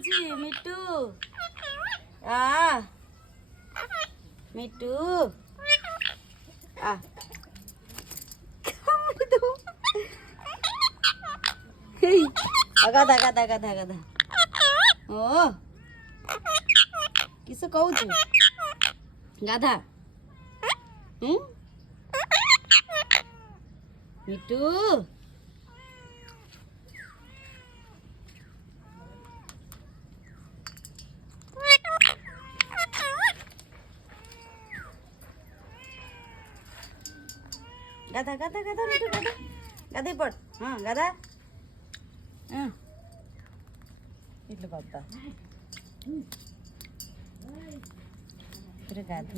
বলছি মিট্টু মিট্টু গাধা গাধা গাধা গাধা ও কিসে কହୁଛୁ গাধা মিট্টু গাধা গাধা গাধা মিট্টু গাধা গাধে পড় গাধা ఇట్లా కొత్త ఇప్పుడు కాదు